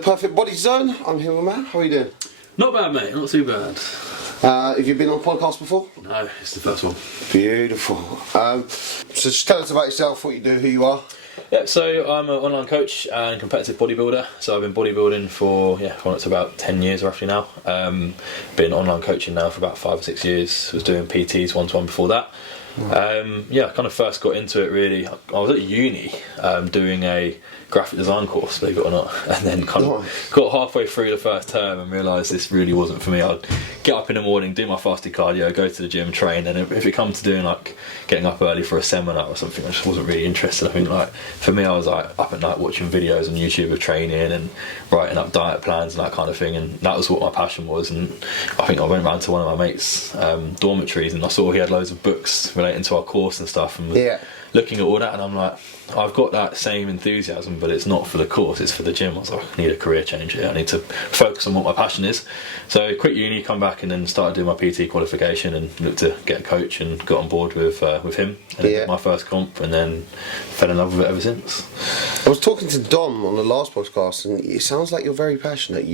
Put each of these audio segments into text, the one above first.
Perfect Body Zone. I'm here with Matt. How are you doing? Not bad, mate. Not too bad. Have you been on a podcast before? No, it's the first one. Beautiful. So just tell us about yourself, what you do, who you are. Yeah, so I'm an online coach and competitive bodybuilder. So I've been bodybuilding for, well, it's about 10 years roughly now. Been online coaching now for about 5 or 6 years. Was doing PTs one-to-one before that. I kind of first got into it really. I was at uni doing a graphic design course, believe it or not, and then kind of got halfway through the first term and realised this really wasn't for me. I'd get up in the morning, do my fasted cardio, go to the gym, train, and if it comes to doing like getting up early for a seminar or something, I just wasn't really interested. I think like for me, I was like up at night watching videos on YouTube of training and writing up diet plans and that kind of thing, and that was what my passion was. And I think I went round to one of my mates' dormitories and I saw he had loads of books relating to our course and stuff, and was looking at all that, and I'm like, I've got that same enthusiasm, but it's not for the course, it's for the gym. I was like, I need a career change here. I need to focus on what my passion is. So quit uni, come back, and then started doing my PT qualification and looked to get a coach and got on board with him. And did my first comp, and then fell in love with it ever since. I was talking to Dom on the last podcast, and it sounds like you're very passionate.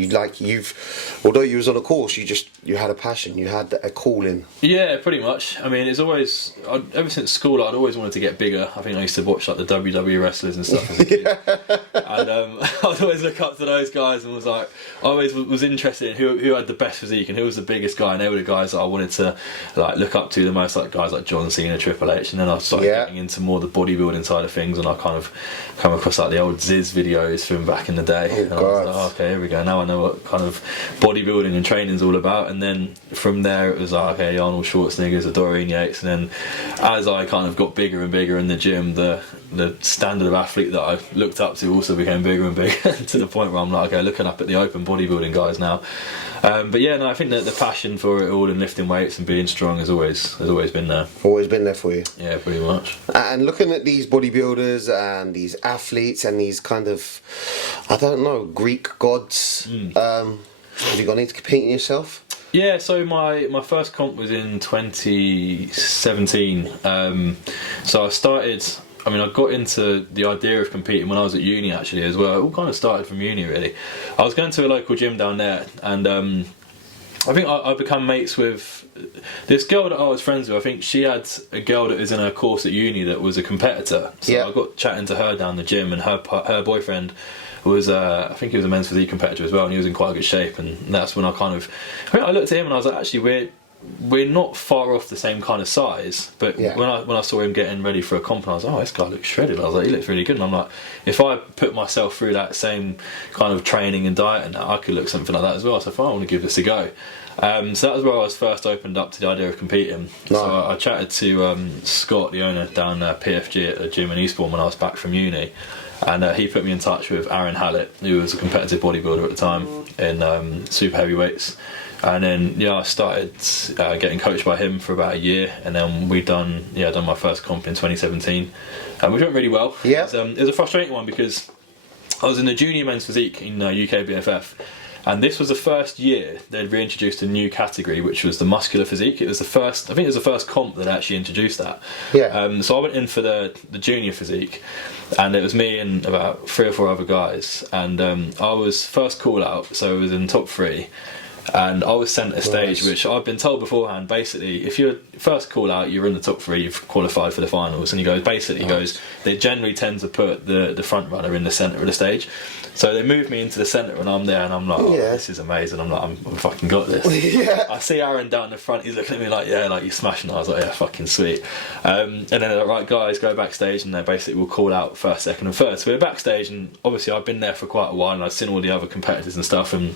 Although you was on a course, you had a passion, you had a calling. Yeah, pretty much. I mean, it's always ever since school, I'd always wanted to get bigger. I think I used to watch like the WWE wrestlers and stuff as a kid. And I'd always look up to those guys and was like, I always was interested in who had the best physique and who was the biggest guy, and they were the guys that I wanted to like look up to the most, like guys like John Cena, Triple H. And then I started getting into more the bodybuilding side of things, and I kind of come across like the old Ziz videos from back in the day. And I was like, okay, here we go, now I know what kind of bodybuilding and training is all about. And then from there it was like, okay, Arnold Schwarzenegger's, Dorian Yates. And then as I kind of got bigger and bigger in the gym, the standard of athlete that I looked up to also became bigger and bigger to the point where I'm like, okay, looking up at the open bodybuilding guys now. I think that the passion for it all and lifting weights and being strong has always been there. Always been there for you. Yeah, pretty much. And looking at these bodybuilders and these athletes and these kind of, I don't know, Greek gods, have you gone into competing yourself? Yeah, so my first comp was in 2017. So I started, I got into the idea of competing when I was at uni actually as well. It all kind of started from uni really. I was going to a local gym down there, and I think I become mates with this girl that I was friends with. I think she had a girl that was in her course at uni that was a competitor. So I got chatting to her down the gym, and her boyfriend was I think he was a men's physique competitor as well, and he was in quite good shape. And that's when I looked at him and I was like, actually we're not far off the same kind of size, but when I saw him getting ready for a comp, and I was like, oh, this guy looks shredded. I was like, he looks really good. And I'm like, if I put myself through that same kind of training and diet, and I could look something like that as well. So I thought, I want to give this a go. So that was where I was first opened up to the idea of competing. So I chatted to Scott, the owner down PFG at the gym in Eastbourne when I was back from uni, and he put me in touch with Aaron Hallett, who was a competitive bodybuilder at the time in super heavyweights. And then I started getting coached by him for about a year, and then we done my first comp in 2017, which went really well. It was a frustrating one because I was in the junior men's physique in UK BFF, and this was the first year they'd reintroduced a new category, which was the muscular physique. It was the first comp that actually introduced that. So I went in for the junior physique, and it was me and about 3 or 4 other guys, and I was first call out, so I was in top 3. And I was sent a stage which I've been told beforehand, basically, if you're first call out, you're in the top 3, you've qualified for the finals. And he goes, they generally tend to put the front runner in the centre of the stage. So they moved me into the centre, and I'm there, and I'm like, this is amazing. I'm like, I'm fucking got this. I see Aaron down the front, he's looking at me like, like you're smashing it. I was like, yeah, fucking sweet. And then they're like, right, guys, go backstage, and they basically will call out first, second and third. So we're backstage, and obviously I've been there for quite a while, and I've seen all the other competitors and stuff, and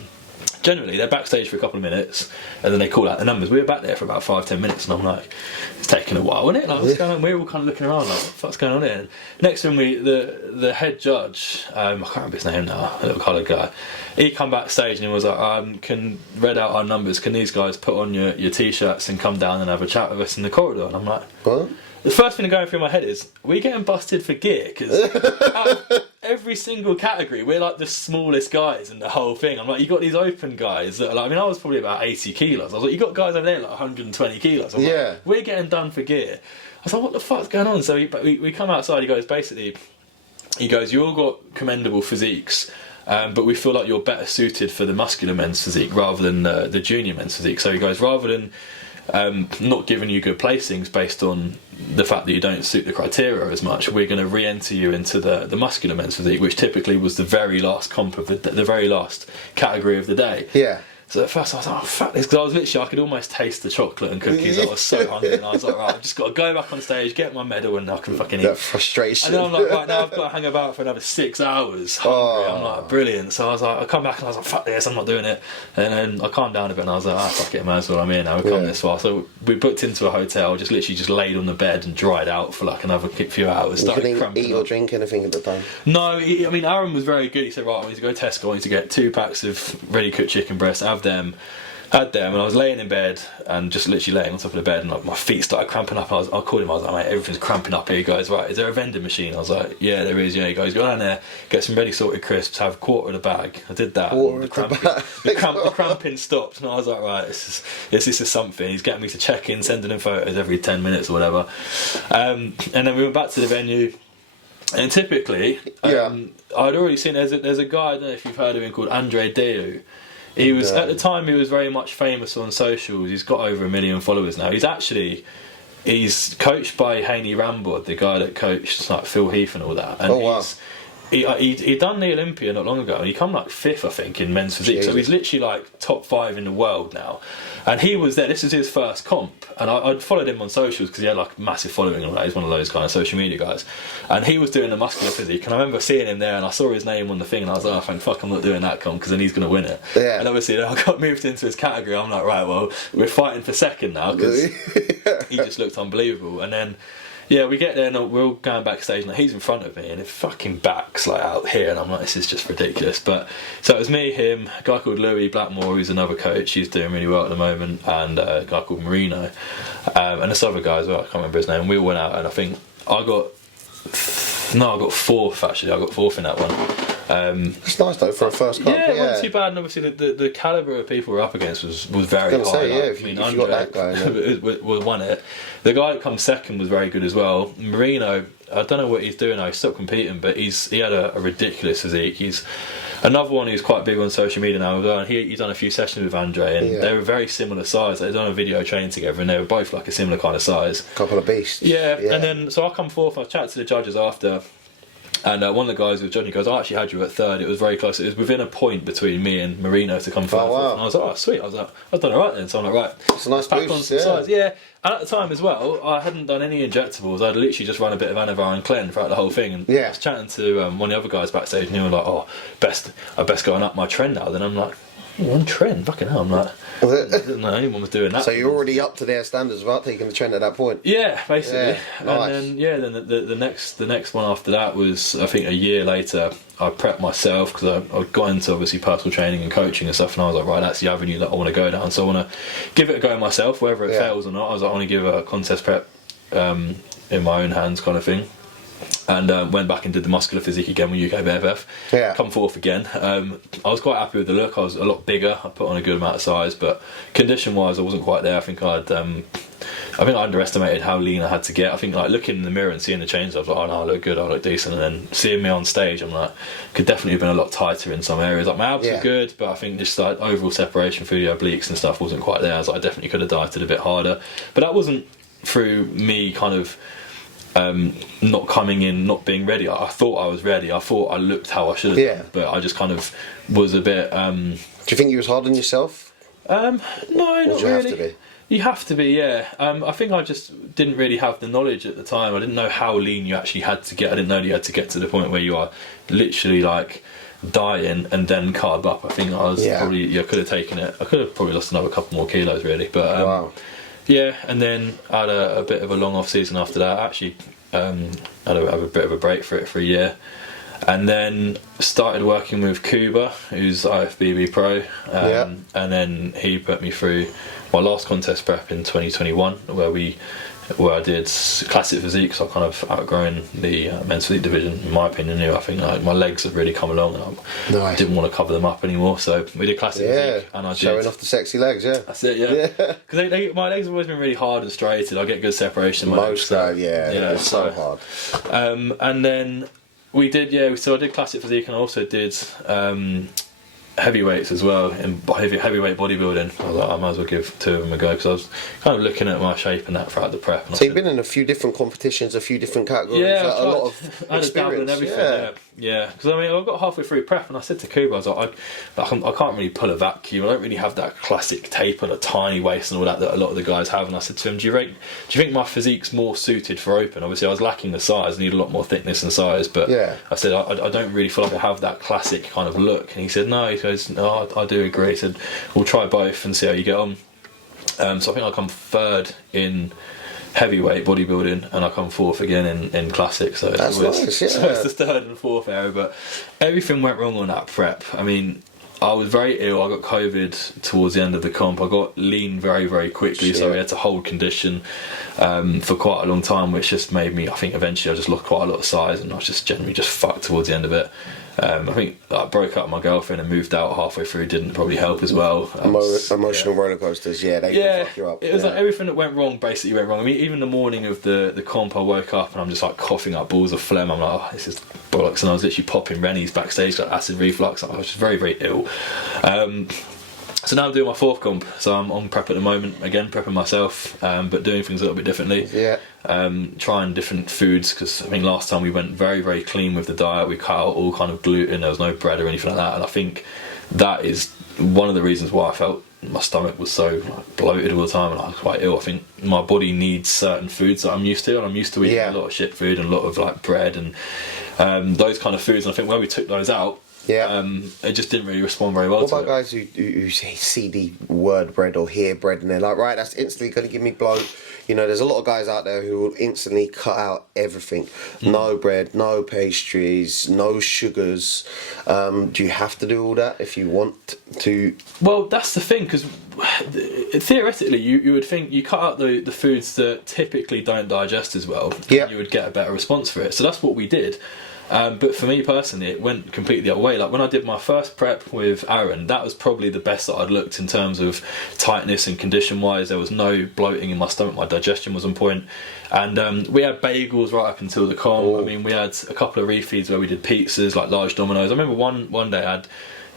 generally they're backstage for a couple of minutes and then they call out the numbers. We were back there for about 5-10 minutes, and I'm like, it's taking a while, isn't it? Like, what's going on? We're all kind of looking around like, what the fuck's going on here? And next thing the head judge, I can't remember his name now, a little coloured guy, he come backstage and he was like, can read out our numbers, can these guys put on your t-shirts and come down and have a chat with us in the corridor? And I'm like, what? The first thing going through my head is, we're getting busted for gear, because every single category, we're like the smallest guys in the whole thing. I'm like, you got these open guys that are like, I was probably about 80 kilos. I was like, you got guys over there like 120 kilos. I'm like, we're getting done for gear. I was like, what the fuck's going on? So we come outside, he goes, you all got commendable physiques. but we feel like you're better suited for the muscular men's physique rather than the junior men's physique. So he goes, rather than not giving you good placings based on the fact that you don't suit the criteria as much, we're going to re-enter you into the muscular men's physique, which typically was the very last comp of the very last category of the day. Yeah. So at first I was like, oh fuck this, because I was literally, I could almost taste the chocolate and cookies. I was so hungry, and I was like, right, I've just got to go back on stage, get my medal, and I can fucking eat. That frustration. And then I'm like, right, now I've got to hang about for another 6 hours hungry. I'm like, brilliant. So I was like, I come back and I was like, fuck this, I'm not doing it. And then I calmed down a bit and I was like, fuck it, man, as well, I'm here now, we've come this far. So we booked into a hotel, just laid on the bed and dried out for like another few hours. You couldn't eat or drink anything at the time? No, I mean, Aaron was very good. He said, right, I need to go to Tesco, I need to get 2 packs of ready cooked chicken breast, have them. Had them, and I was laying in bed and just literally laying on top of the bed, and like, my feet started cramping up. I called him, I was like, mate, everything's cramping up here. He goes, right, is there a vending machine? I was like, yeah, there is. Yeah, he goes, go down there, get some ready salted crisps, have a quarter of the bag. I did that. The cramping stopped, and I was like, right, this is something. He's getting me to check in, sending him photos every 10 minutes or whatever. And then we went back to the venue. And typically, I'd already seen there's a guy, I don't know if you've heard of him, called Andre Deu. He was at the time, he was very much famous on socials. He's got over 1 million followers now. He's coached by Haney Rambod, the guy that coached like Phil Heath and all that. And he done the Olympia not long ago, and he come like 5th, I think, in men's physique. So he's literally like top 5 in the world now. And he was there. This was his first comp, and I'd followed him on socials because he had like a massive following. And he's one of those kind of social media guys. And he was doing the muscular physique, and I remember seeing him there, and I saw his name on the thing, and I was like, oh, thank fuck, I'm not doing that comp because then he's going to win it. Yeah. And obviously, I got moved into his category. I'm like, right, well, we're fighting for second now because he just looked unbelievable. And then. Yeah, we get there and we're all going backstage and he's in front of me and his fucking back's like out here and I'm like, this is just ridiculous. But so it was me, him, a guy called Louis Blackmore, who's another coach, he's doing really well at the moment, and a guy called Mourinho, and this other guy as well, I can't remember his name. We went out and I think I got 4th actually. I got 4th in that one. It's nice though for a first comp. Yeah, it wasn't too bad, and obviously the calibre of people we're up against was very high. If you got that guy, won it. The guy that comes second was very good as well. Marino, I don't know what he's doing now. He stopped competing, but he had a ridiculous physique. He's another one who's quite big on social media now as well. And he's done a few sessions with Andre, and they were very similar size. They'd done a video training together, and they were both like a similar kind of size. Couple of beasts. Yeah. And then so I come 4th. I chatted to the judges after. And one of the guys who was judging goes, I actually had you at 3rd. It was very close. It was within a point between me and Marino to come 4th. Oh, wow. And I was like, oh, sweet. I was like, I've done alright then. So I'm like, right. It's a nice boost, on some size. Yeah. And at the time as well, I hadn't done any injectables. I'd literally just run a bit of Anavar and Clen throughout the whole thing. And I was chatting to one of the other guys backstage, and he was like, oh, I best go and up my trend now. Then I'm like, one trend? Fucking hell. I'm like, I didn't know anyone was doing that. So you're already up to their standards without taking the trend at that point? Yeah, basically. Yeah, nice. And then the next one after that was, I think, a year later. I prepped myself because I got into obviously personal training and coaching and stuff, and I was like, right, that's the avenue that I want to go down. So I want to give it a go myself, whether it fails or not. I was like, I want to give a contest prep in my own hands kind of thing. And went back and did the muscular physique again with UK BFF. Yeah. Come 4th again. I was quite happy with the look. I was a lot bigger. I put on a good amount of size, but condition-wise, I wasn't quite there. I think I underestimated how lean I had to get. I think like looking in the mirror and seeing the changes, I was like, oh no, I look good, I look decent. And then seeing me on stage, I'm like, could definitely have been a lot tighter in some areas. Like my abs were good, but I think just like overall separation through the obliques and stuff wasn't quite there. I was like, I definitely could have dieted a bit harder. But that wasn't through me kind of not coming in, not being ready. I thought I was ready. I thought I looked how I should have done, but I just kind of was a bit. Do you think you was hard on yourself? No, not really. You have to be, yeah. I think I just didn't really have the knowledge at the time. I didn't know how lean you actually had to get. I didn't know you had to get to the point where you are literally like dying and then carb up. I think I was probably, I could have taken it. I could have probably lost another couple more kilos really, but yeah. And then I had a bit of a long off season after that. I actually had a bit of a break for it for a year. And then started working with Cuba, who's IFBB Pro, and then he put me through my last contest prep in 2021, where I did classic physique. So I kind of outgrown the men's physique division, in my opinion. I think like, my legs have really come along, and I didn't want to cover them up anymore. So we did classic physique, and I showing off the sexy legs. Yeah, that's it. Yeah, because my legs have always been really hard and straighted. I get good separation. Most, it's so hard. And then We did, yeah. So I did classic physique, and I also did heavyweights as well, in heavyweight bodybuilding. I was like, I might as well give 2 of them a go, because I was kind of looking at my shape and that throughout the prep. And so you've been in a few different competitions, a few different categories, yeah, a lot of I had a dabble in everything. Yeah. Because I mean, I got halfway through prep, and I said to Cuba, I was like, I can't really pull a vacuum. I don't really have that classic tape and a tiny waist and all that a lot of the guys have. And I said to him, do you think my physique's more suited for open? Obviously, I was lacking the size, I need a lot more thickness and size. But I said, I don't really feel like I have that classic kind of look. And he said, no. He goes, no, I do agree. He said, we'll try both and see how you get on. So I think I come 3rd in heavyweight bodybuilding, and I come 4th again in classic. So that's nice, yeah. So it's the 3rd and 4th area, but everything went wrong on that prep. I mean, I was very ill. I got COVID towards the end of the comp. I got lean very, very quickly, so we had to hold condition for quite a long time, which just made me, I think eventually I just lost quite a lot of size, and I was just generally just fucked towards the end of it. I think I broke up with my girlfriend and moved out halfway through. Didn't probably help as well. Emotional roller coasters, they can fuck you up. It was like everything that went wrong basically went wrong. I mean, even the morning of the comp, I woke up and I'm just like coughing up balls of phlegm. I'm like, oh, this is bollocks, and I was literally popping Rennies backstage, got acid reflux. I was just very, very ill. So now I'm doing my 4th comp, so I'm on prep at the moment, again prepping myself, but doing things a little bit differently. Trying different foods, because I mean last time we went very, very clean with the diet. We cut out all kind of gluten, there was no bread or anything like that, and I think that is one of the reasons why I felt my stomach was so bloated all the time and I was quite ill. I think my body needs certain foods that I'm used to, and I'm used to eating a lot of shit food and a lot of like bread and those kind of foods, and I think when we took those out, it just didn't really respond very well. What about guys who see the word bread or hear bread and they're like, right, that's instantly going to give me bloat? You know, there's a lot of guys out there who will instantly cut out everything. No bread, no pastries, no sugars. Do you have to do all that if you want to? Well, that's the thing, because theoretically you would think you cut out the foods that typically don't digest as well, and you would get a better response for it. So that's what we did. But for me personally, it went completely the other way. Like when I did my first prep with Aaron, that was probably the best that I'd looked in terms of tightness and condition wise. There was no bloating in my stomach, my digestion was on point. And we had bagels right up until the comp. I mean, we had a couple of refeeds where we did pizzas, like large Dominoes. I remember one day I had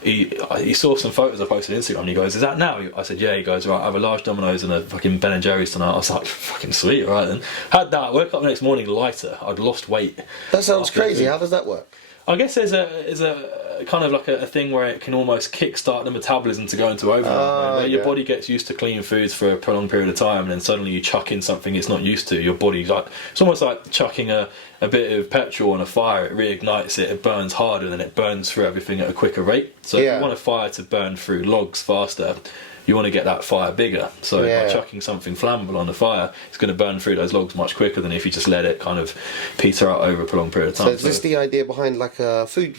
he saw some photos I posted on Instagram and he goes, is that now? I said, yeah. He goes, right, I have a large Dominoes and a fucking Ben & Jerry's tonight. I was like, fucking sweet, alright then. Had that, I woke up the next morning lighter. I'd lost weight. That sounds crazy. How does that work? I guess there's a kind of like a thing where it can almost kickstart the metabolism to go into overdrive, where your body gets used to clean foods for a prolonged period of time, and then suddenly you chuck in something it's not used to. Your body's like, it's almost like chucking a bit of petrol on a fire. It reignites it, it burns harder, and then it burns through everything at a quicker rate. So if you want a fire to burn through logs faster, you want to get that fire bigger. So by chucking something flammable on the fire, it's going to burn through those logs much quicker than if you just let it kind of peter out over a prolonged period of time. So is this the idea behind like food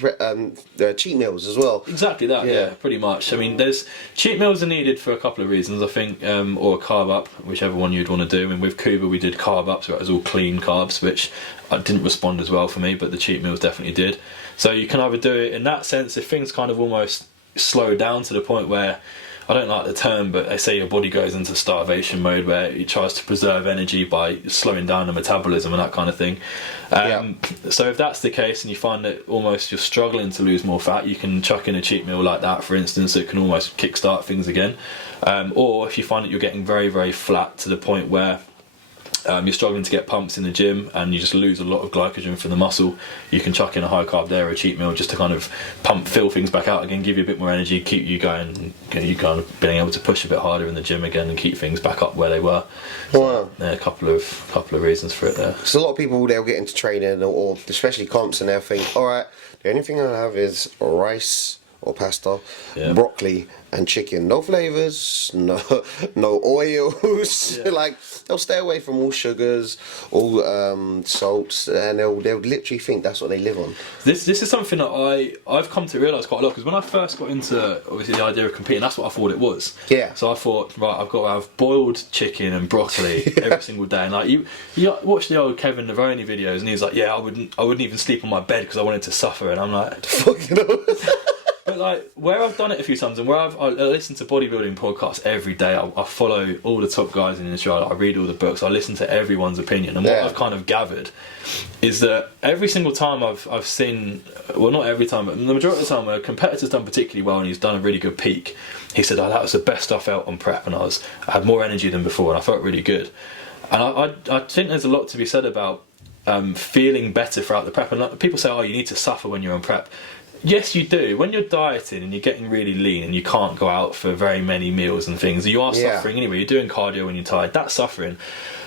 cheat meals as well? Exactly that, yeah, pretty much. I mean, there's cheat meals are needed for a couple of reasons, I think, or a carb up, whichever one you'd want to do. I mean, with Cuba we did carb ups where it was all clean carbs, which didn't respond as well for me, but the cheat meals definitely did. So you can either do it in that sense, if things kind of almost slow down to the point where, I don't like the term, but they say your body goes into starvation mode where it tries to preserve energy by slowing down the metabolism and that kind of thing. So if that's the case and you find that almost you're struggling to lose more fat, you can chuck in a cheat meal like that, for instance. It can almost kickstart things again. Or if you find that you're getting very, very flat to the point where you're struggling to get pumps in the gym and you just lose a lot of glycogen from the muscle, you can chuck in a high carb there or a cheat meal just to kind of fill things back out again, give you a bit more energy, keep you going, you kind of being able to push a bit harder in the gym again and keep things back up where they were. So, a couple of reasons for it there. So a lot of people, they'll get into training or especially comps and they'll think, alright, the only thing I have is rice or pasta, broccoli and chicken. No flavours, no oils. Like they'll stay away from all sugars, all salts, and they'll literally think that's what they live on. This is something that I've come to realise quite a lot, because when I first got into obviously the idea of competing, that's what I thought it was. So I thought, right, I've got to have boiled chicken and broccoli every single day. And like you watch the old Kevin Navoni videos, and he's like, yeah, I wouldn't even sleep on my bed because I wanted to suffer. And I'm like, fucking hell. But like where I've done it a few times, and where I listen to bodybuilding podcasts every day. I follow all the top guys in the industry. I read all the books. I listen to everyone's opinion. And what I've kind of gathered is that every single time I've seen, well, not every time, but the majority of the time, a competitor's done particularly well and he's done a really good peak. He said, "Oh, that was the best I felt on prep, and I had more energy than before, and I felt really good." And I think there's a lot to be said about feeling better throughout the prep. And like, people say, "Oh, you need to suffer when you're on prep." Yes, you do. When you're dieting and you're getting really lean and you can't go out for very many meals and things, you are suffering anyway. You're doing cardio when you're tired. That's suffering.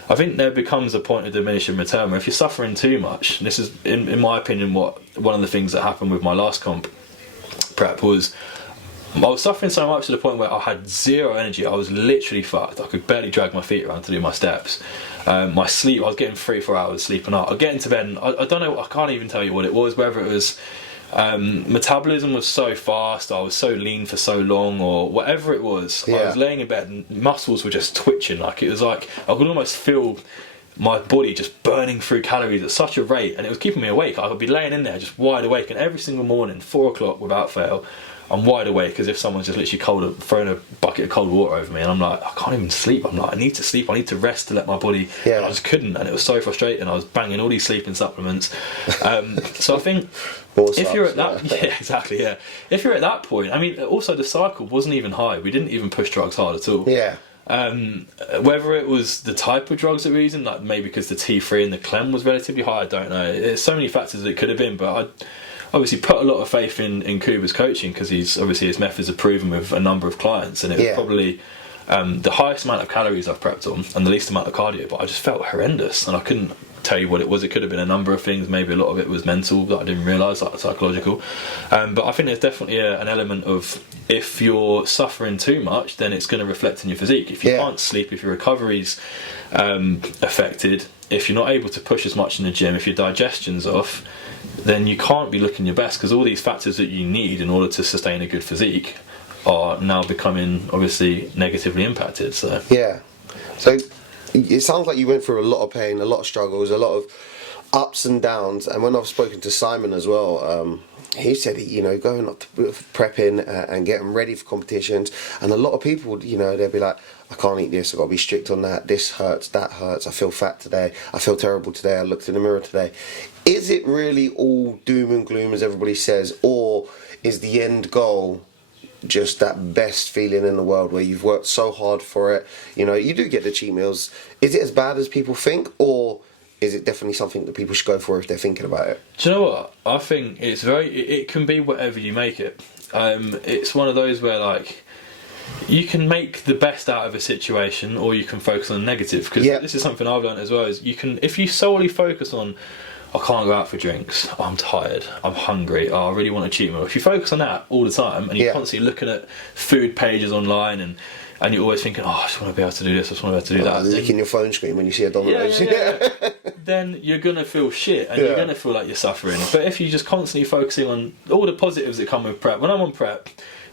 I think there becomes a point of diminishing return where if you're suffering too much, and this is, in my opinion, one of the things that happened with my last comp prep was I was suffering so much to the point where I had zero energy. I was literally fucked. I could barely drag my feet around to do my steps. My sleep, I was getting 3-4 hours sleep a night. I'd get into bed and I don't know, I can't even tell you what it was, whether it was metabolism was so fast, I was so lean for so long, or whatever it was. I was laying in bed and muscles were just twitching. Like it was like I could almost feel my body just burning through calories at such a rate, and it was keeping me awake. I could be laying in there just wide awake, and every single morning, 4 o'clock without fail, I'm wide awake as if someone's just literally thrown a bucket of cold water over me, and I'm like, I can't even sleep. I'm like, I need to sleep. I need to rest to let my body. And I just couldn't, and it was so frustrating. I was banging all these sleeping supplements. So I think if you're at that, if you're at that point, I mean, also the cycle wasn't even high. We didn't even push drugs hard at all. Whether it was the type of drugs that we were using, like maybe because the T3 and the Clem was relatively high, I don't know. There's so many factors that it could have been, but I obviously put a lot of faith in Cuba's coaching because his methods are proven with a number of clients, and it was probably the highest amount of calories I've prepped on and the least amount of cardio, but I just felt horrendous and I couldn't tell you what it was. It could have been a number of things. Maybe a lot of it was mental that I didn't realise, like psychological, but I think there's definitely an element of if you're suffering too much, then it's going to reflect in your physique. If you can't sleep, if your recovery's affected, if you're not able to push as much in the gym, if your digestion's off, then you can't be looking your best, because all these factors that you need in order to sustain a good physique are now becoming obviously negatively impacted. So it sounds like you went through a lot of pain, a lot of struggles, a lot of ups and downs. And when I've spoken to Simon as well, he said, going up to prepping and getting ready for competitions, and a lot of people, they'll be like, I can't eat this, I've got to be strict on that, this hurts, that hurts, I feel fat today, I feel terrible today, I looked in the mirror today. Is it really all doom and gloom as everybody says, or is the end goal just that best feeling in the world where you've worked so hard for it? You do get the cheat meals. Is it as bad as people think, or is it definitely something that people should go for if they're thinking about it? Do you know what? I think it can be whatever you make it. It's one of those where like you can make the best out of a situation, or you can focus on the negative, because this is something I've learned as well, is you can, if you solely focus on, I can't go out for drinks, I'm tired, I'm hungry, I really want a cheat meal. If you focus on that all the time and you're constantly looking at food pages online and you're always thinking, I just want to be able to do this, I just want to be able to do that. Licking your phone screen when you see a Domino's. Then you're going to feel shit and you're going to feel like you're suffering. But if you're just constantly focusing on all the positives that come with prep, when I'm on prep,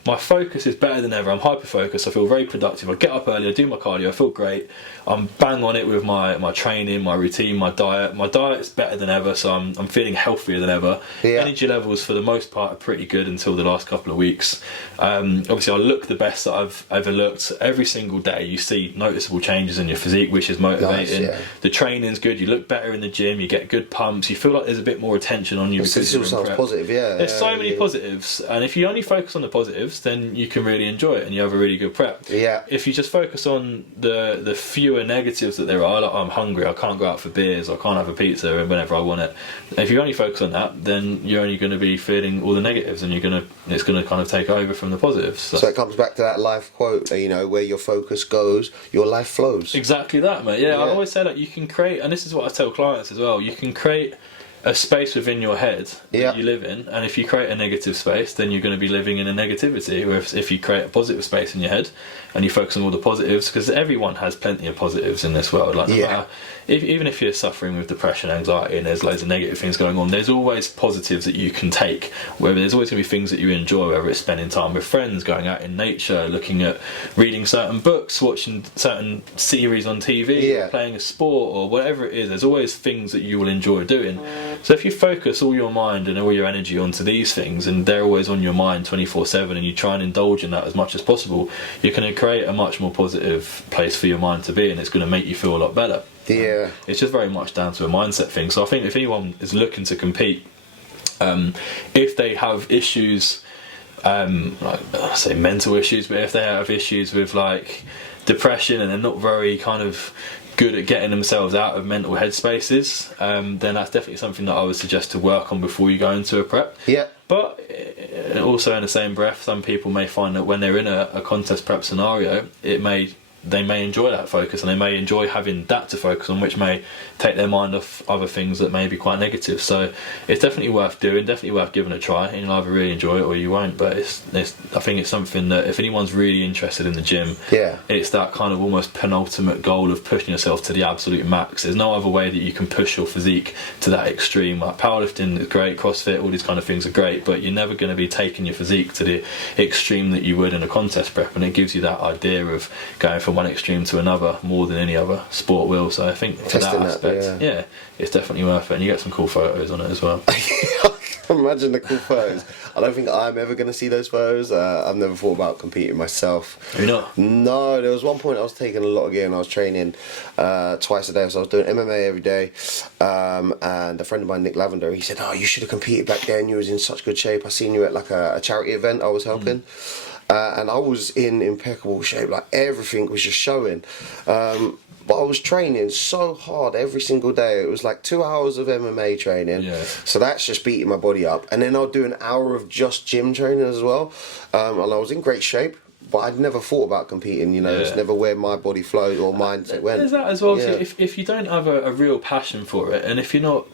my focus is better than ever. I'm hyper focused. I feel very productive. I get up early. I do my cardio. I feel great. I'm bang on it with my training, my routine, my diet. My diet's better than ever, so I'm feeling healthier than ever. Energy levels for the most part are pretty good until the last couple of weeks. Obviously, I look the best that I've ever looked. Every single day, you see noticeable changes in your physique, which is motivating. Nice, the training's good. You look better in the gym. You get good pumps. You feel like there's a bit more attention on you. It still sounds positive. There's so many positives, and if you only focus on the positives, then you can really enjoy it and you have a really good prep. If you just focus on the fewer negatives that there are, like I'm hungry, I can't go out for beers, I can't have a pizza whenever I want it. If you only focus on that, then you're only going to be feeling all the negatives, and it's going to kind of take over from the positives. So it comes back to that life quote, where your focus goes, your life flows. Exactly that, mate. I always say that you can create, and this is what I tell clients as well, you can create a space within your head that you live in, and if you create a negative space, then you're going to be living in a negativity. Whereas if you create a positive space in your head and you focus on all the positives, because everyone has plenty of positives in this world, like no matter, even if you're suffering with depression, anxiety, and there's loads of negative things going on, there's always positives that you can take. Whether there's always going to be things that you enjoy, whether it's spending time with friends, going out in nature, looking at reading certain books, watching certain series on TV, or playing a sport, or whatever it is. There's always things that you will enjoy doing. So if you focus all your mind and all your energy onto these things, and they're always on your mind 24/7, and you try and indulge in that as much as possible, you're going to create a much more positive place for your mind to be, and it's going to make you feel a lot better. Yeah. It's just very much down to a mindset thing. So I think if anyone is looking to compete, if they have issues, like I say mental issues, but if they have issues with like depression and they're not very kind of good at getting themselves out of mental headspaces, then that's definitely something that I would suggest to work on before you go into a prep. Yeah. But also in the same breath, some people may find that when they're in a contest prep scenario, they may enjoy that focus, and they may enjoy having that to focus on, which may take their mind off other things that may be quite negative. So it's definitely worth doing, definitely worth giving a try, and you'll either really enjoy it or you won't. But I think it's something that if anyone's really interested in the gym, it's that kind of almost penultimate goal of pushing yourself to the absolute max. There's no other way that you can push your physique to that extreme. Like powerlifting is great, CrossFit, all these kind of things are great, but you're never going to be taking your physique to the extreme that you would in a contest prep, and it gives you that idea of going from one extreme to another more than any other sport will. So I think for that aspect, it's definitely worth it, and you get some cool photos on it as well. Imagine the cool photos. I don't think I'm ever going to see those photos. I've never thought about competing myself. Are you not? No, there was one point I was taking a lot of gear and I was training twice a day. So I was doing MMA every day. And a friend of mine, Nick Lavender, he said, "Oh, you should have competed back then. You was in such good shape. I seen you at like a charity event I was helping." And I was in impeccable shape, like everything was just showing. But I was training so hard every single day. It was like 2 hours of MMA training. Yeah. So that's just beating my body up. And then I'll do an hour of just gym training as well. And I was in great shape. But I'd never thought about competing, you know. It's never where my body flowed or mindset went. There's that as well. So if you don't have a real passion for it, and if you're not,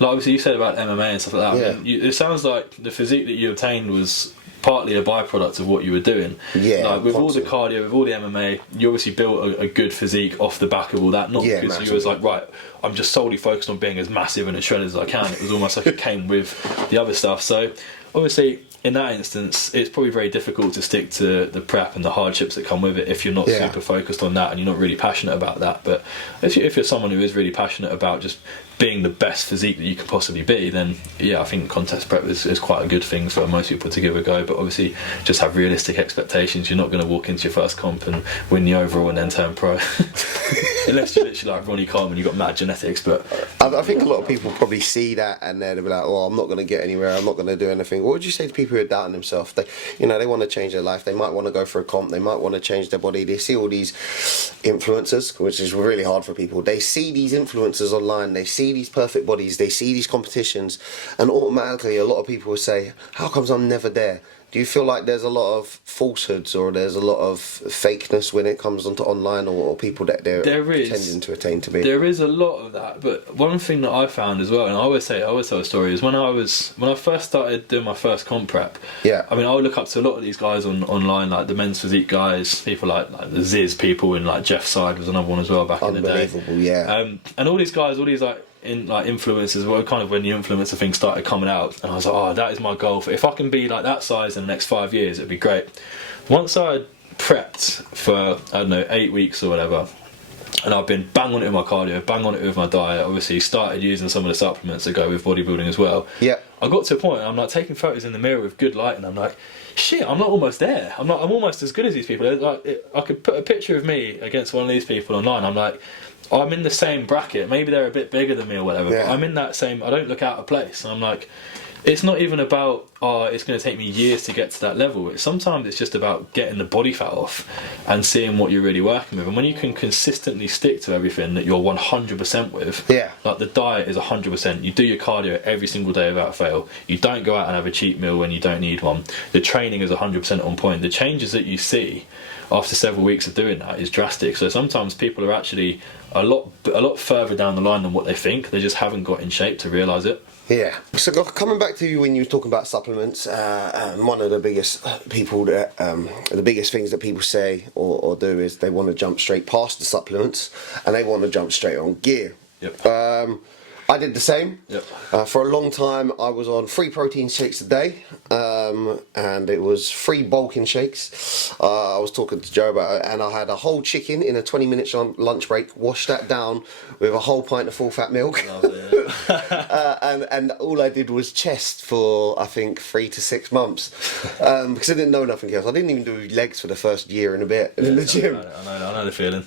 like obviously you said about MMA and stuff like that, I mean, it sounds like the physique that you obtained was partly a byproduct of what you were doing. Like with all the cardio, with all the MMA, you obviously built a good physique off the back of all that, not because you was like, right, I'm just solely focused on being as massive and as shredded as I can. It was almost like it came with the other stuff. So obviously in that instance, it's probably very difficult to stick to the prep and the hardships that come with it if you're not super focused on that and you're not really passionate about that. But if you're someone who is really passionate about just being the best physique that you can possibly be, then I think contest prep is quite a good thing for most people to give a go. But obviously just have realistic expectations. You're not going to walk into your first comp and win the overall and then turn pro. Unless you're literally like Ronnie Coleman, you've got mad genetics. But I think a lot of people probably see that and they'll be like, "Oh, I'm not going to get anywhere. I'm not going to do anything." What would you say to people who are doubting themselves? They want to change their life. They might want to go for a comp. They might want to change their body. They see all these influencers, which is really hard for people. They see these influencers online. They see these perfect bodies. They see these competitions, and automatically a lot of people will say, "How comes I'm never there?" Do you feel like there's a lot of falsehoods or there's a lot of fakeness when it comes onto online or people that they're pretending to attain to be? There is a lot of that, but one thing that I found as well, and I always tell a story, is when I first started doing my first comp prep. I mean, I would look up to a lot of these guys online, like the men's physique guys, people like the Ziz people, and like Jeff Side was another one as well back in the day. Unbelievable, and all these guys, all these influencers were kind of when the influencer thing started coming out, and I was like, oh, that is my goal. If I can be like that size in the next 5 years, it'd be great. Once I had prepped for, I don't know, 8 weeks or whatever, and I've been bang on it with my cardio, bang on it with my diet, obviously started using some of the supplements that go with bodybuilding as well. I got to a point, I'm like taking photos in the mirror with good light, and I'm like, shit, I'm not almost there. I'm almost as good as these people. Like, I could put a picture of me against one of these people online. I'm like, I'm in the same bracket. Maybe they're a bit bigger than me or whatever, but I'm in that same. I don't look out of place. And I'm like, it's not even about it's going to take me years to get to that level. Sometimes it's just about getting the body fat off and seeing what you're really working with. And when you can consistently stick to everything that you're 100% with, like the diet is 100%. You do your cardio every single day without fail. You don't go out and have a cheat meal when you don't need one. The training is 100% on point. The changes that you see after several weeks of doing that is drastic. So sometimes people are actually a lot further down the line than what they think. They just haven't got in shape to realise it. So coming back to you when you were talking about supplements, one of the biggest the biggest things that people say or do is they want to jump straight past the supplements and they want to jump straight on gear. I did the same. Yep. For a long time, I was on 3 protein shakes a day, and it was 3 bulking shakes. I was talking to Joe about it, and I had a whole chicken in a 20-minute lunch break, washed that down with a whole pint of full-fat milk. And all I did was chest for, I think, 3 to 6 months, because I didn't know nothing else. I didn't even do legs for the first year and a bit in the gym. I know the feeling.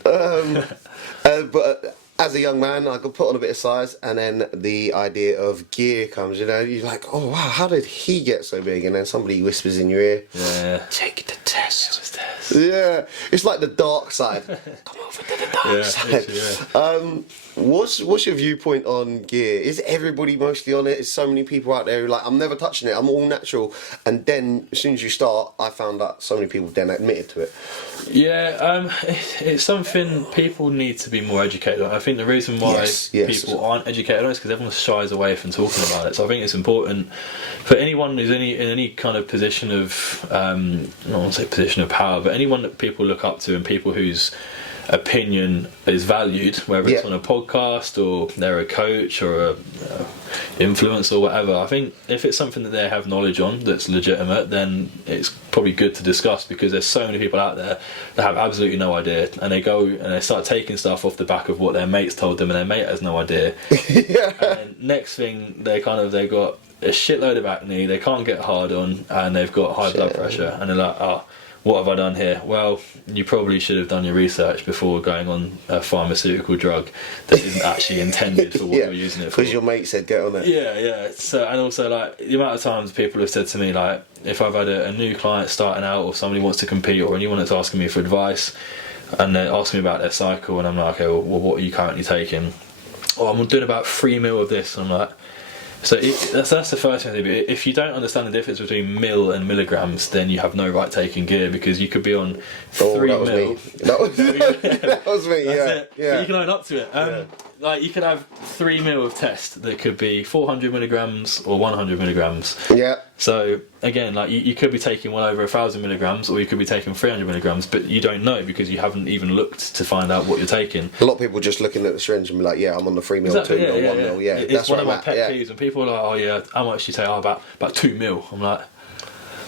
But as a young man, I could put on a bit of size, and then the idea of gear comes. You know, you're like, oh wow, how did he get so big? And then somebody whispers in your ear, take the test. Yeah, it's like the dark side. Come over to the dark side. What's your viewpoint on gear? Is everybody mostly on it? Is so many people out there who like, I'm never touching it, I'm all natural, and then as soon as you start, I found out so many people then admitted to it. Yeah, it's something people need to be more educated on. I think the reason why people aren't educated on it is because everyone shies away from talking about it. So I think it's important for anyone who's in any kind of position of, I don't want to say position of power, but anyone that people look up to and people whose opinion is valued, whether it's on a podcast or they're a coach or a influencer or whatever. I think if it's something that they have knowledge on that's legitimate, then it's probably good to discuss, because there's so many people out there that have absolutely no idea, and they go and they start taking stuff off the back of what their mates told them, and their mate has no idea. And then next thing they got a shitload of acne, they can't get hard on, and they've got high blood pressure, and they're like, oh, what have I done here? Well, you probably should have done your research before going on a pharmaceutical drug that isn't actually intended for what you're using it for. Because your mate said get on it. Yeah. So, and also, like, the amount of times people have said to me, like, if I've had a new client starting out, or somebody wants to compete, or anyone that's asking me for advice, and they're asking me about their cycle, and I'm like, okay, well, what are you currently taking? Oh, I'm doing about 3 mil of this, and I'm like, so that's the first thing. If you don't understand the difference between mil and milligrams, then you have no right taking gear, because you could be on 3 mil. That was me. Yeah. But you can own up to it. Like, you could have 3 mil of test that could be 400 milligrams or 100 milligrams. Yeah. So again, like, you could be taking well over 1,000 milligrams, or you could be taking 300 milligrams, but you don't know because you haven't even looked to find out what you're taking. A lot of people just looking at the syringe and be like, yeah, I'm on the 3 mil, 2 mil, 1 mil. Yeah, it's that's one of my pet peeves, and people are like, oh yeah, how much do you take? Oh, about 2 mil. I'm like,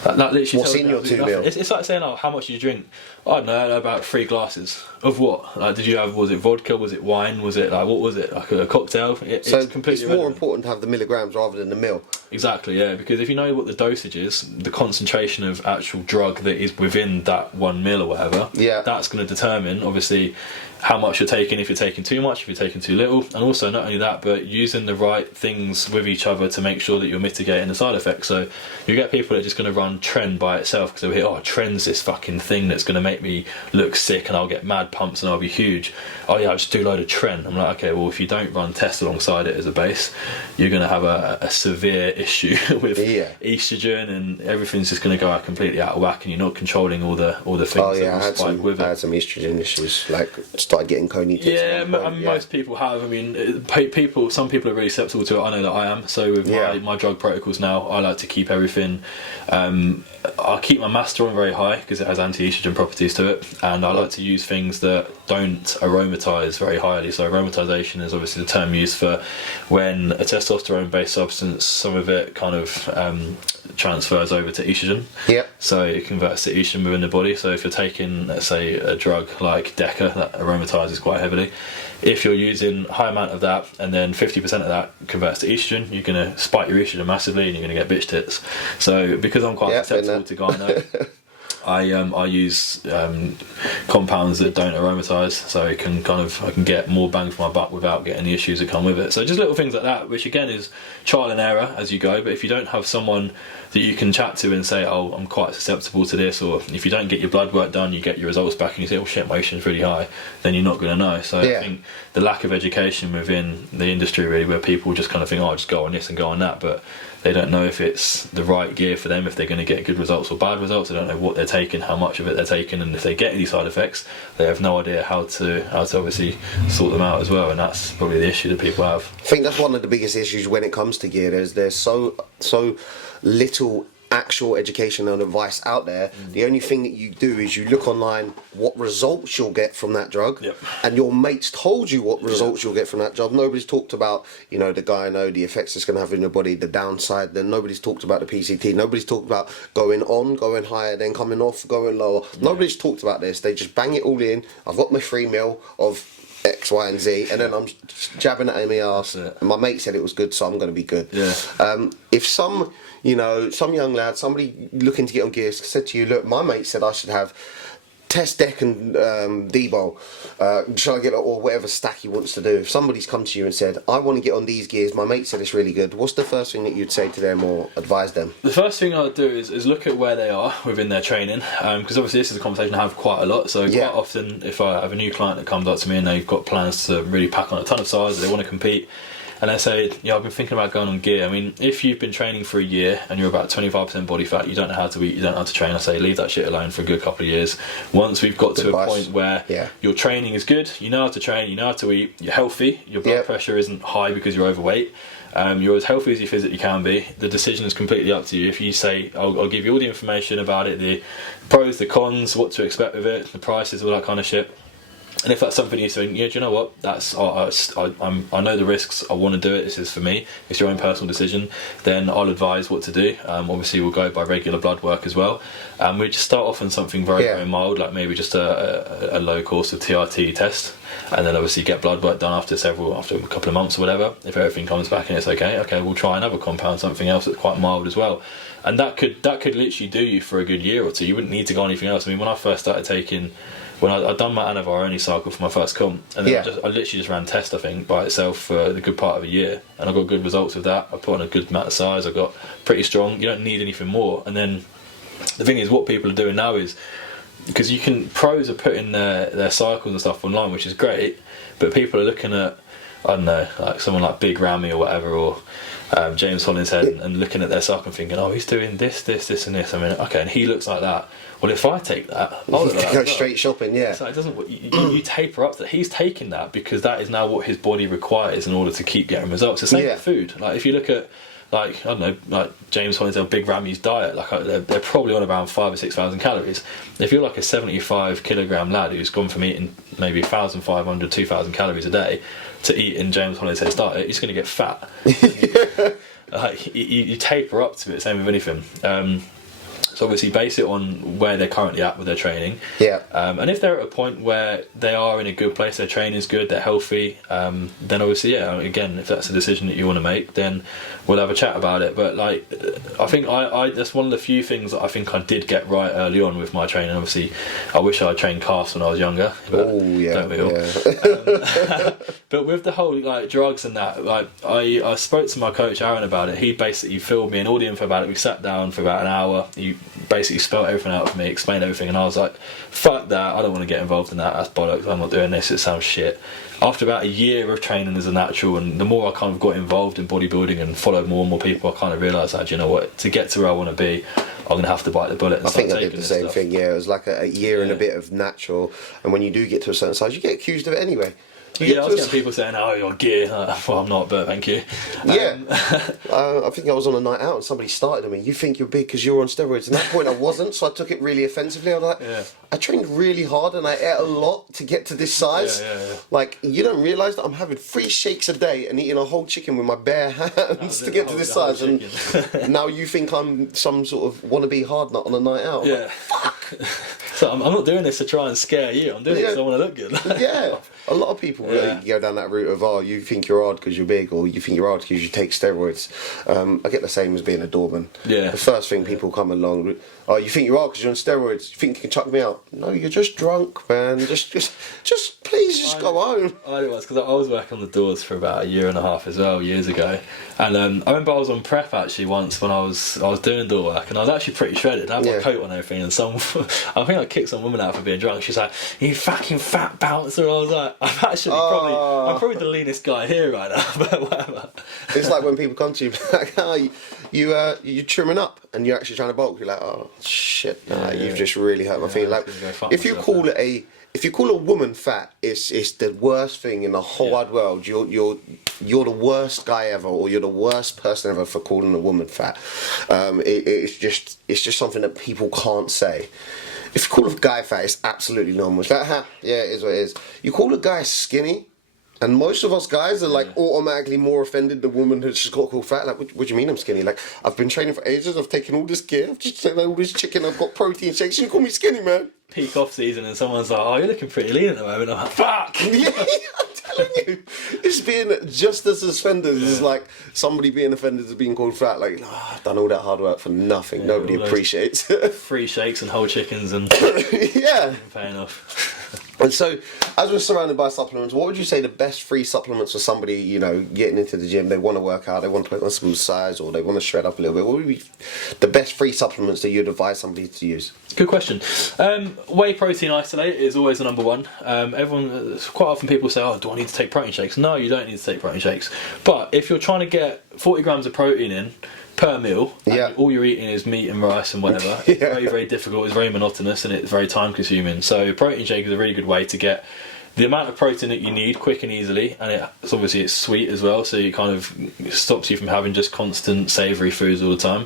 that literally what's in your 2 mil? It's like saying, oh, how much do you drink? I don't know, about 3 glasses. Of what? Like, did you have, was it vodka, was it wine, was it, like, what was it, like a cocktail? It's completely it's more important to have the milligrams rather than the mil. Exactly, yeah, because if you know what the dosage is, the concentration of actual drug that is within that 1 mil or whatever, that's going to determine, obviously, how much you're taking, if you're taking too much, if you're taking too little, and also not only that, but using the right things with each other to make sure that you're mitigating the side effects. So you get people that are just going to run trend by itself, because they'll hear, oh, trend's this fucking thing that's going to make me look sick and I'll get mad pumps and I'll be huge. Oh yeah, I'll just do a load of trend. I'm like, okay, well, if you don't run test alongside it as a base, you're going to have a severe issue with estrogen, and everything's just going to go completely out of whack, and you're not controlling all the things that will spike with it. I had some estrogen issues, like started getting coney tits. Most people have. I mean, some people are really susceptible to it. I know that I am. So with my drug protocols now, I like to keep everything. I keep my masteron very high because it has anti-estrogen properties to it, and I like to use things that don't aromatize very highly. So aromatization is obviously the term used for when a testosterone-based substance, some of it kind of transfers over to estrogen. Yep. So it converts to estrogen within the body. So if you're taking, let's say, a drug like Deca that aromatizes quite heavily, if you're using a high amount of that and then 50% of that converts to estrogen, you're going to spike your estrogen massively and you're going to get bitch tits. So because I'm quite susceptible to gyno, I use compounds that don't aromatize, so I can get more bang for my buck without getting the issues that come with it. So just little things like that, which again is trial and error as you go. But if you don't have someone that you can chat to and say, oh, I'm quite susceptible to this, or if you don't get your blood work done, you get your results back and you say, oh shit, my estrogen's really high, then you're not going to know. So I think the lack of education within the industry, really, where people just kind of think, oh, I'll just go on this and go on that, but they don't know if it's the right gear for them, if they're going to get good results or bad results. They don't know what they're taking, how much of it they're taking, and if they get any side effects, they have no idea how to obviously sort them out as well. And that's probably the issue that people have. I think that's one of the biggest issues when it comes to gear. There's so little actual education and advice out there. The only thing that you do is you look online what results you'll get from that drug, and your mates told you what results you'll get from that drug. Nobody's talked about, you know, the gyno, the effects it's going to have in your body, the downside. Then nobody's talked about the PCT. Nobody's talked about going on, going higher, then coming off, going lower. Nobody's talked about this. They just bang it all in. I've got my 3 mil of X, Y, and Z, and then I'm jabbing it in my arse. And my mate said it was good, so I'm going to be good. If some, you know, some young lad, somebody looking to get on gear, said to you, look, my mate said I should have test deck and Debo, shall I get, or whatever stack he wants to do. If somebody's come to you and said, I want to get on these gears, my mate said it's really good, what's the first thing that you'd say to them or advise them? The first thing I'd do is look at where they are within their training, because obviously this is a conversation I have quite a lot. So quite often, if I have a new client that comes up to me and they've got plans to really pack on a ton of size, they want to compete, and they say, yeah, I've been thinking about going on gear. I mean, if you've been training for a year and you're about 25% body fat, you don't know how to eat, you don't know how to train, I say leave that shit alone for a good couple of years. Once we've got to a point where your training is good, you know how to train, you know how to eat, you're healthy, your blood pressure isn't high because you're overweight, you're as healthy as you physically can be, the decision is completely up to you. If you say, I'll give you all the information about it, the pros, the cons, what to expect with it, the prices, all that kind of shit. And if that's something you're saying, yeah, do you know what? That's I know the risks. I want to do it. This is for me. It's your own personal decision. Then I'll advise what to do. Obviously, we'll go by regular blood work as well. We just start off on something very very mild, like maybe just a low course of TRT test, and then obviously get blood work done after a couple of months or whatever. If everything comes back and it's okay, we'll try another compound, something else that's quite mild as well. And that could literally do you for a good year or two. You wouldn't need to go on anything else. I mean, when I first started taking. When I'd done my Anavar only cycle for my first comp, and then I literally just ran test, I think, by itself for the good part of a year, and I got good results with that. I put on a good amount of size, I got pretty strong. You don't need anything more. And then the thing is, what people are doing now is, because pros are putting their cycles and stuff online, which is great, but people are looking at, I don't know, like someone like Big Ramy or whatever, or James Hollinshead, and looking at their cycle and thinking, oh, he's doing this, and this. I mean, okay, and he looks like that. Well, if I take that, I'll look like that. Go straight shopping, So it doesn't. You taper up to that. He's taking that because that is now what his body requires in order to keep getting results. The same with food. Like if you look at, like, I don't know, like James Hollinshead, Big Ramy's diet, like they're probably on around 5,000 or 6,000 calories. If you're like a 75 kilogram lad who's gone from eating maybe 1,500, 2,000 calories a day to eating James Hollinshead's diet, he's going to get fat. Like you taper up to it. Same with anything. So obviously base it on where they're currently at with their training. And if they're at a point where they are in a good place, their training's good, they're healthy, then obviously, again, if that's a decision that you want to make, then we'll have a chat about it. But like, I think I that's one of the few things that I think I did get right early on with my training. Obviously, I wish I had trained calves when I was younger. But don't we all? But with the whole like drugs and that, like I spoke to my coach Aaron about it. He basically filled me in all the info about it. We sat down for about an hour. He basically spelled everything out for me, explained everything, and I was like, fuck that, I don't want to get involved in that, that's bollocks, I'm not doing this, it sounds shit. After about a year of training as a natural, and the more I kind of got involved in bodybuilding and followed more and more people, I kind of realised that, you know what, to get to where I want to be, I'm going to have to bite the bullet and start taking this stuff. I think I did the same thing, it was like a year and a bit of natural, and when you do get to a certain size, you get accused of it anyway. I was getting people saying, oh, you're gear. Well, I'm not, but thank you. I think I was on a night out and somebody started on me, you think you're big because you're on steroids. And at that point I wasn't, so I took it really offensively. I was like, I trained really hard and I ate a lot to get to this size. Like, you don't realise that I'm having 3 shakes a day and eating a whole chicken with my bare hands to get to this size. And now you think I'm some sort of wannabe hard nut on a night out. Like, fuck! So I'm not doing this to try and scare you, I'm doing it because I want to look good. A lot of people go down that route of, oh, you think you're hard because you're big, or you think you're hard because you take steroids. I get the same as being a doorman. The first thing people come along, oh, you think you're hard because you're on steroids, you think you can chuck me out. No, you're just drunk, man. Just please, just go home. I was, because I was working on the doors for about 1.5 years as well, years ago. And I remember I was on prep actually once when I was doing door work, and I was actually pretty shredded. I had my coat on and everything, and I think I kicked some woman out for being drunk. She's like, you fucking fat bouncer. I was like, I'm probably the leanest guy here right now, but whatever. It's like when people come to you like, oh, you're trimming up and you're actually trying to bulk. You're like, oh shit, you've just really hurt my feelings. Like, if you call a woman fat, it's the worst thing in the whole wide world. You're you're the worst guy ever, or you're the worst person ever for calling a woman fat. It's just something that people can't say. If you call a guy fat, it's absolutely normal. It's like, yeah, it is what it is. You call a guy skinny, and most of us guys are like automatically more offended the woman who's just got called fat. Like, what do you mean I'm skinny? Like, I've been training for ages, I've taken all this gear, I've just taken all this chicken, I've got protein shakes, you call me skinny, man. Peak off season and someone's like, oh, you're looking pretty lean at the moment. I'm like, fuck! Yeah, I'm telling you. It's being just as offended as like somebody being offended as being called fat. Like, I've done all that hard work for nothing. Yeah, nobody appreciates it. Free shakes and whole chickens and yeah. paying off. And so, as we're surrounded by supplements, what would you say the best free supplements for somebody, you know, getting into the gym, they want to work out, they want to put on some size, or they want to shred up a little bit? What would be the best free supplements that you'd advise somebody to use? Good question. Whey protein isolate is always the number one. Quite often people say, oh, do I need to take protein shakes? No, you don't need to take protein shakes. But if you're trying to get 40 grams of protein in per meal, and all you're eating is meat and rice and whatever, it's very, very difficult, it's very monotonous, and it's very time consuming. So protein shake is a really good way to get the amount of protein that you need quick and easily, and it's sweet as well, so it kind of stops you from having just constant savoury foods all the time.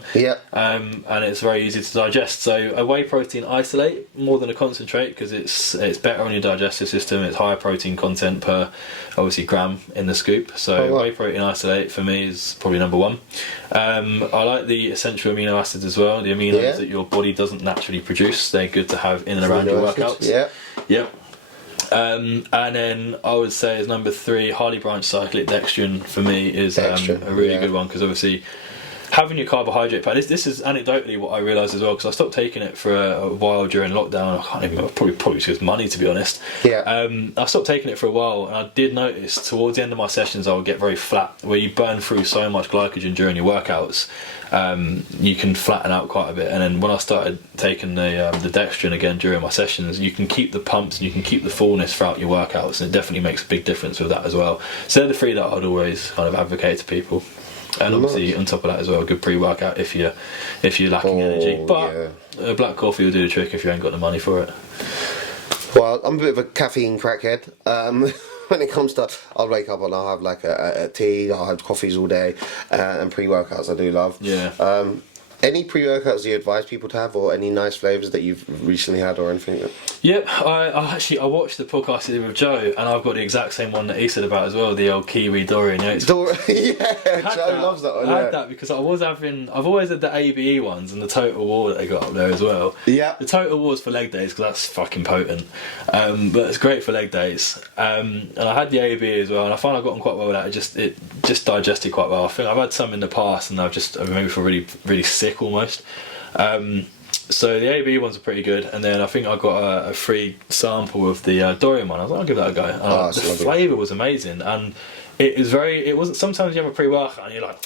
And it's very easy to digest. So a whey protein isolate more than a concentrate, because it's better on your digestive system. It's higher protein content per obviously gram in the scoop. So whey protein isolate for me is probably number one. I like the essential amino acids as well, the aminos that your body doesn't naturally produce. They're good to have in and around your workouts. And then I would say as number three, highly branched cyclic dextrin for me is a really good one, because obviously having your carbohydrate pack, this is anecdotally what I realised as well, because I stopped taking it for a while during lockdown. I can't even remember, probably because money, to be honest. I stopped taking it for a while, and I did notice towards the end of my sessions I would get very flat, where you burn through so much glycogen during your workouts. You can flatten out quite a bit, and then when I started taking the dextrin again during my sessions, you can keep the pumps and you can keep the fullness throughout your workouts, and it definitely makes a big difference with that as well. So they're the three that I'd always kind of advocate to people. And obviously on top of that as well, a good pre-workout if you're lacking energy. But a black coffee will do the trick if you ain't got the money for it. Well, I'm a bit of a caffeine crackhead. When it comes to, I'll wake up and I'll have like a tea, I'll have coffees all day, and pre-workouts I do love. Any pre-workouts you advise people to have, or any nice flavours that you've recently had or anything? Yep, I watched the podcast with Joe, and I've got the exact same one that he said about as well, the old Kiwi Dorian. Joe loves that one. I had that because I've always had the ABE ones and the Total War that they got up there as well. The Total War's for leg days because that's fucking potent, but it's great for leg days. And I had the ABE as well, and I find I've gotten quite well with that. It just digested quite well. I think I've had some in the past, and I've made me feel really, really sick almost. So the AB ones are pretty good, and then I think I got a free sample of the Dorian one. I was like, I'll give that a go. The flavour was amazing, and it wasn't. Sometimes you have a pre-workout and you're like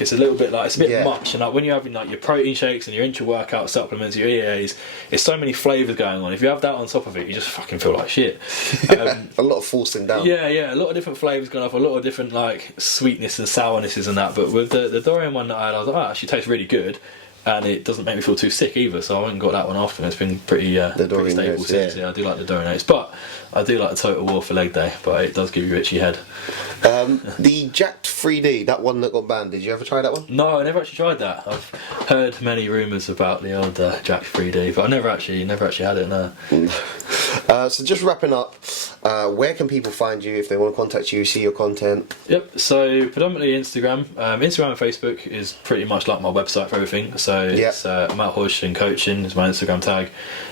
it's a little bit like, it's a bit much, and like when you're having like your protein shakes and your intra-workout supplements, your EAs, it's so many flavours going on. If you have that on top of it, you just fucking feel like shit. A lot of forcing down. A lot of different flavours going off, a lot of different like sweetness and sournesses and that. But with the Dorian one that I had, I was like, it actually tastes really good. And it doesn't make me feel too sick either, so I went and got that one after, and it's been pretty stable since. I do like the Dorian Oats, but I do like the Total War for leg day, but it does give you itchy head. The Jacked 3D, that one that got banned, did you ever try that one? No, I never actually tried that. I've heard many rumours about the old Jacked 3D, but I never actually had it, no. So just wrapping up, where can people find you if they want to contact you, see your content? Yep, so predominantly Instagram. Instagram and Facebook is pretty much like my website for everything. So it's Matt Hodgson Coaching is my Instagram tag,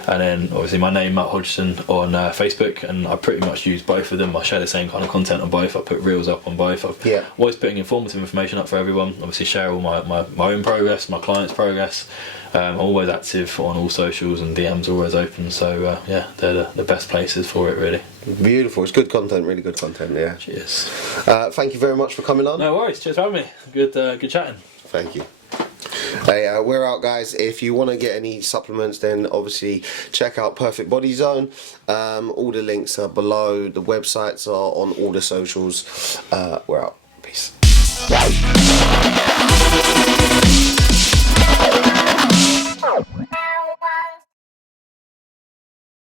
and then obviously my name, Matt Hodgson, on Facebook, and I pretty much use both of them. I share the same kind of content on both. I put reels up on both. I'm always putting informative information up for everyone. Obviously share all my own progress, my clients' progress. I'm always active on all socials, and DMs are always open, so they're the best places for it, really. Beautiful, it's good content, really good content, yeah. Cheers. Thank you very much for coming on. No worries, cheers for having me. Good chatting. Thank you. Hey, we're out, guys. If you want to get any supplements, then obviously check out Perfect Body Zone. All the links are below, the websites are on all the socials. We're out. Peace. Wow.